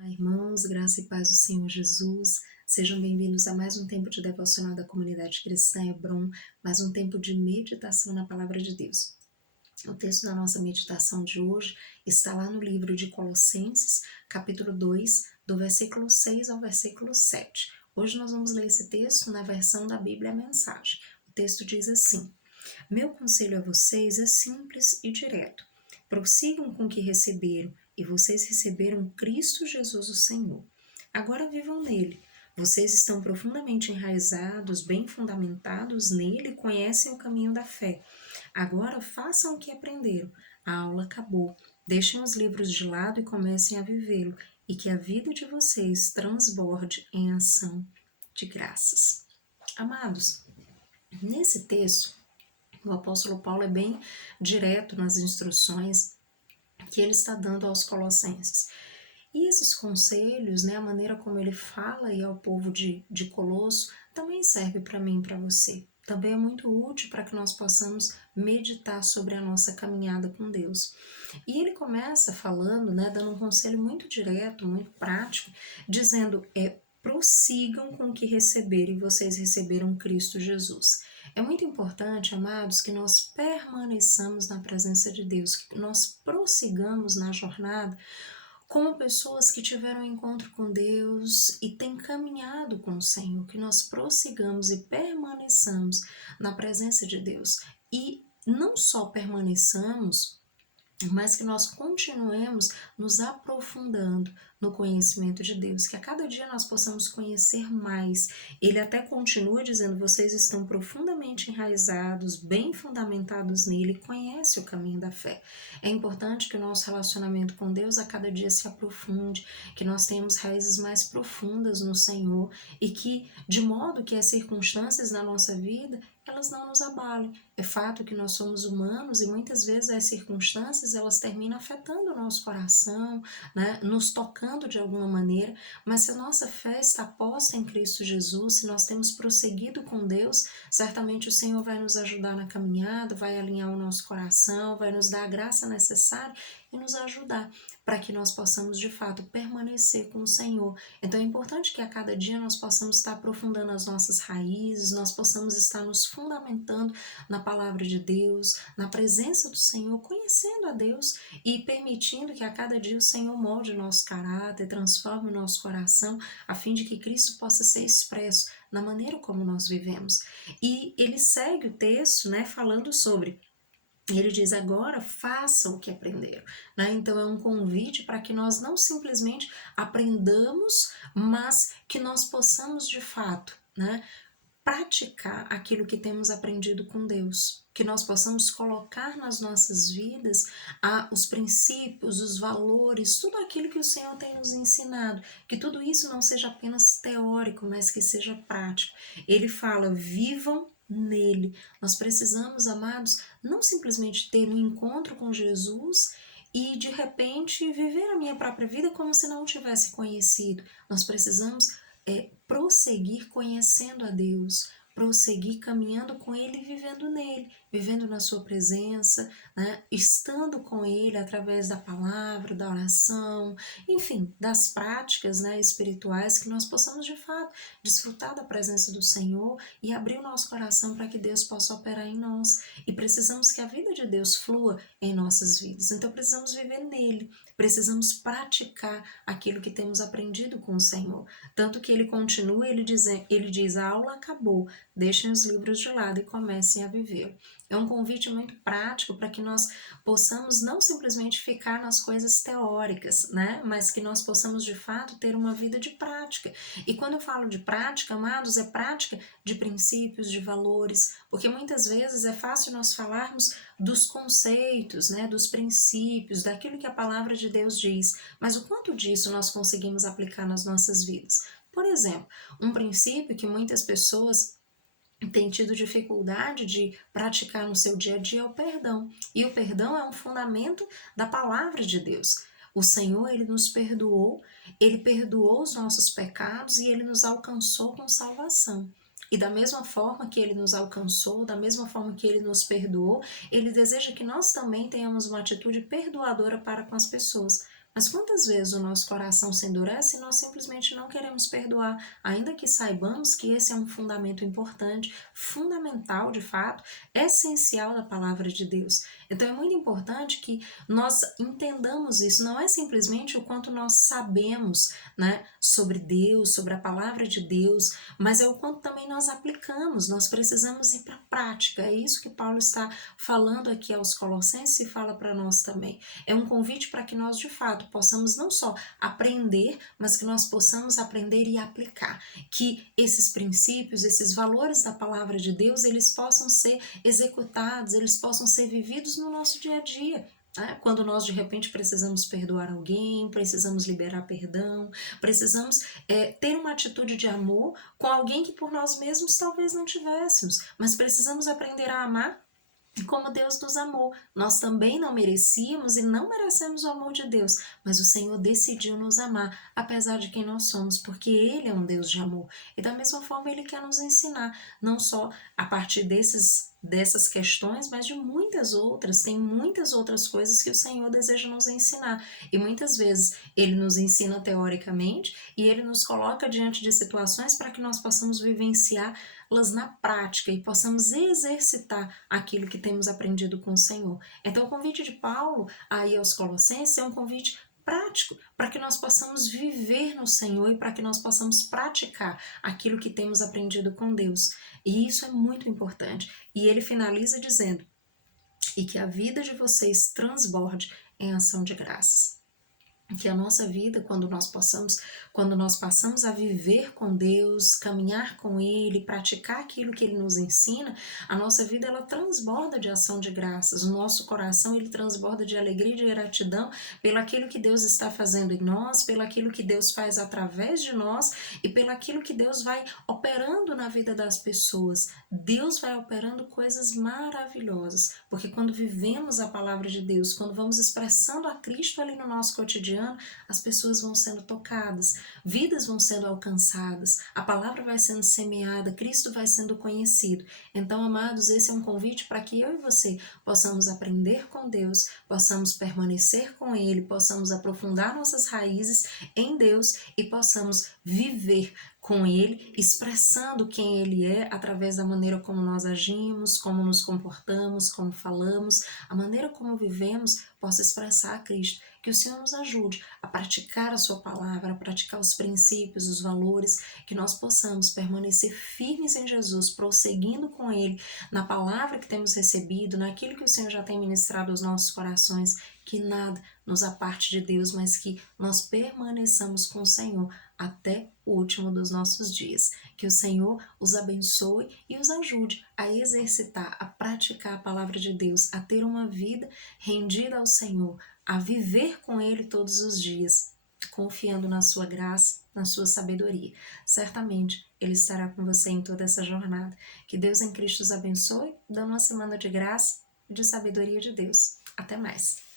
Olá, irmãos, graça e paz do Senhor Jesus. Sejam bem-vindos a mais um tempo de devocional da comunidade cristã Hebron, mais um tempo de meditação na palavra de Deus. O texto da nossa meditação de hoje está lá no livro de Colossenses, capítulo 2, do versículo 6 ao versículo 7. Hoje nós vamos ler esse texto na versão da Bíblia Mensagem. O texto diz assim: Meu conselho a vocês é simples e direto. Prossigam com o que receberam, e vocês receberam Cristo Jesus o Senhor. Agora vivam nele. Vocês estão profundamente enraizados, bem fundamentados nele e conhecem o caminho da fé. Agora façam o que aprenderam. A aula acabou. Deixem os livros de lado e comecem a vivê-lo, e que a vida de vocês transborde em ação de graças. Amados, nesse texto, o apóstolo Paulo é bem direto nas instruções que ele está dando aos colossenses. E esses conselhos, né, a maneira como ele fala aí ao povo de Colosso, também serve para mim e para você. Também é muito útil para que nós possamos meditar sobre a nossa caminhada com Deus. E ele começa falando, né, dando um conselho muito direto, muito prático, dizendo, prossigam com o que receberam e vocês receberam Cristo Jesus. É muito importante, amados, que nós permaneçamos na presença de Deus, que nós prossigamos na jornada como pessoas que tiveram um encontro com Deus e têm caminhado com o Senhor, que nós prossigamos e permaneçamos na presença de Deus. E não só permaneçamos, mas que nós continuemos nos aprofundando no conhecimento de Deus, que a cada dia nós possamos conhecer mais. Ele até continua dizendo, vocês estão profundamente enraizados, bem fundamentados nele, conhece o caminho da fé. É importante que o nosso relacionamento com Deus a cada dia se aprofunde, que nós tenhamos raízes mais profundas no Senhor e que, de modo que as circunstâncias na nossa vida, elas não nos abalem. É fato que nós somos humanos e muitas vezes as circunstâncias elas terminam afetando o nosso coração, né, nos tocando de alguma maneira, mas se a nossa fé está posta em Cristo Jesus, se nós temos prosseguido com Deus, certamente o Senhor vai nos ajudar na caminhada, vai alinhar o nosso coração, vai nos dar a graça necessária e nos ajudar para que nós possamos de fato permanecer com o Senhor. Então é importante que a cada dia nós possamos estar aprofundando as nossas raízes, nós possamos estar nos fundamentando na palavra de Deus, na presença do Senhor, conhecendo a Deus e permitindo que a cada dia o Senhor molde o nosso caráter, transforme o nosso coração, a fim de que Cristo possa ser expresso na maneira como nós vivemos. E ele segue o texto, né, falando sobre. Ele diz agora, façam o que aprenderam, né? Então é um convite para que nós não simplesmente aprendamos, mas que nós possamos de fato, né, praticar aquilo que temos aprendido com Deus, que nós possamos colocar nas nossas vidas os princípios, os valores, tudo aquilo que o Senhor tem nos ensinado, que tudo isso não seja apenas teórico, mas que seja prático. Ele fala, vivam nele. Nós precisamos, amados, não simplesmente ter um encontro com Jesus e de repente viver a minha própria vida como se não tivesse conhecido. Nós precisamos prosseguir conhecendo a Deus, prosseguir caminhando com Ele e vivendo nele, vivendo na sua presença, né? Estando com Ele através da palavra, da oração, enfim, das práticas, né, espirituais, que nós possamos de fato desfrutar da presença do Senhor e abrir o nosso coração para que Deus possa operar em nós. E precisamos que a vida de Deus flua em nossas vidas, então precisamos viver nele, precisamos praticar aquilo que temos aprendido com o Senhor. Tanto que ele continua, ele diz, a aula acabou, deixem os livros de lado e comecem a viver. É um convite muito prático para que nós possamos não simplesmente ficar nas coisas teóricas, né? Mas que nós possamos de fato ter uma vida de prática. E quando eu falo de prática, amados, é prática de princípios, de valores, porque muitas vezes é fácil nós falarmos dos conceitos, né? Dos princípios, daquilo que a palavra de Deus diz, mas o quanto disso nós conseguimos aplicar nas nossas vidas? Por exemplo, um princípio que muitas pessoas têm tido dificuldade de praticar no seu dia a dia é o perdão. E o perdão é um fundamento da palavra de Deus. O Senhor, Ele nos perdoou, Ele perdoou os nossos pecados e Ele nos alcançou com salvação. E da mesma forma que Ele nos alcançou, da mesma forma que Ele nos perdoou, Ele deseja que nós também tenhamos uma atitude perdoadora para com as pessoas. Mas quantas vezes o nosso coração se endurece e nós simplesmente não queremos perdoar, ainda que saibamos que esse é um fundamento importante, fundamental de fato, essencial da palavra de Deus. Então é muito importante que nós entendamos isso, não é simplesmente o quanto nós sabemos, né, sobre Deus, sobre a palavra de Deus, mas é o quanto também nós aplicamos, nós precisamos ir para a prática. É isso que Paulo está falando aqui aos Colossenses e fala para nós também. É um convite para que nós, de fato, possamos não só aprender, mas que nós possamos aprender e aplicar. Que esses princípios, esses valores da palavra de Deus, eles possam ser executados, eles possam ser vividos no nosso dia a dia. Quando nós de repente precisamos perdoar alguém, precisamos liberar perdão, precisamos ter uma atitude de amor com alguém que por nós mesmos talvez não tivéssemos, mas precisamos aprender a amar como Deus nos amou. Nós também não merecíamos e não merecemos o amor de Deus, mas o Senhor decidiu nos amar, apesar de quem nós somos, porque Ele é um Deus de amor. E da mesma forma Ele quer nos ensinar, não só a partir dessas questões, mas de muitas outras. Tem muitas outras coisas que o Senhor deseja nos ensinar. E muitas vezes Ele nos ensina teoricamente e Ele nos coloca diante de situações para que nós possamos vivenciá-las na prática e possamos exercitar aquilo que temos aprendido com o Senhor. Então o convite de Paulo aí aos Colossenses é um convite prático, para que nós possamos viver no Senhor e para que nós possamos praticar aquilo que temos aprendido com Deus. E isso é muito importante. E ele finaliza dizendo: e que a vida de vocês transborde em ação de graças. Que a nossa vida, quando nós passamos a viver com Deus, caminhar com Ele, praticar aquilo que Ele nos ensina, a nossa vida ela transborda de ação de graças, o nosso coração ele transborda de alegria e de gratidão pelo aquilo que Deus está fazendo em nós, pelo aquilo que Deus faz através de nós e pelo aquilo que Deus vai operando na vida das pessoas. Deus vai operando coisas maravilhosas, porque quando vivemos a palavra de Deus, quando vamos expressando a Cristo ali no nosso cotidiano, as pessoas vão sendo tocadas, vidas vão sendo alcançadas, a palavra vai sendo semeada, Cristo vai sendo conhecido. Então, amados, esse é um convite para que eu e você possamos aprender com Deus, possamos permanecer com Ele, possamos aprofundar nossas raízes em Deus e possamos viver com Ele, expressando quem Ele é através da maneira como nós agimos, como nos comportamos, como falamos, a maneira como vivemos possa expressar a Cristo. Que o Senhor nos ajude a praticar a sua palavra, a praticar os princípios, os valores, que nós possamos permanecer firmes em Jesus, prosseguindo com Ele, na palavra que temos recebido, naquilo que o Senhor já tem ministrado aos nossos corações, que nada nos aparte de Deus, mas que nós permaneçamos com o Senhor até o último dos nossos dias. Que o Senhor os abençoe e os ajude a exercitar, a praticar a palavra de Deus, a ter uma vida rendida ao Senhor, a viver com Ele todos os dias, confiando na sua graça, na sua sabedoria. Certamente Ele estará com você em toda essa jornada. Que Deus em Cristo os abençoe, dando uma semana de graça e de sabedoria de Deus. Até mais!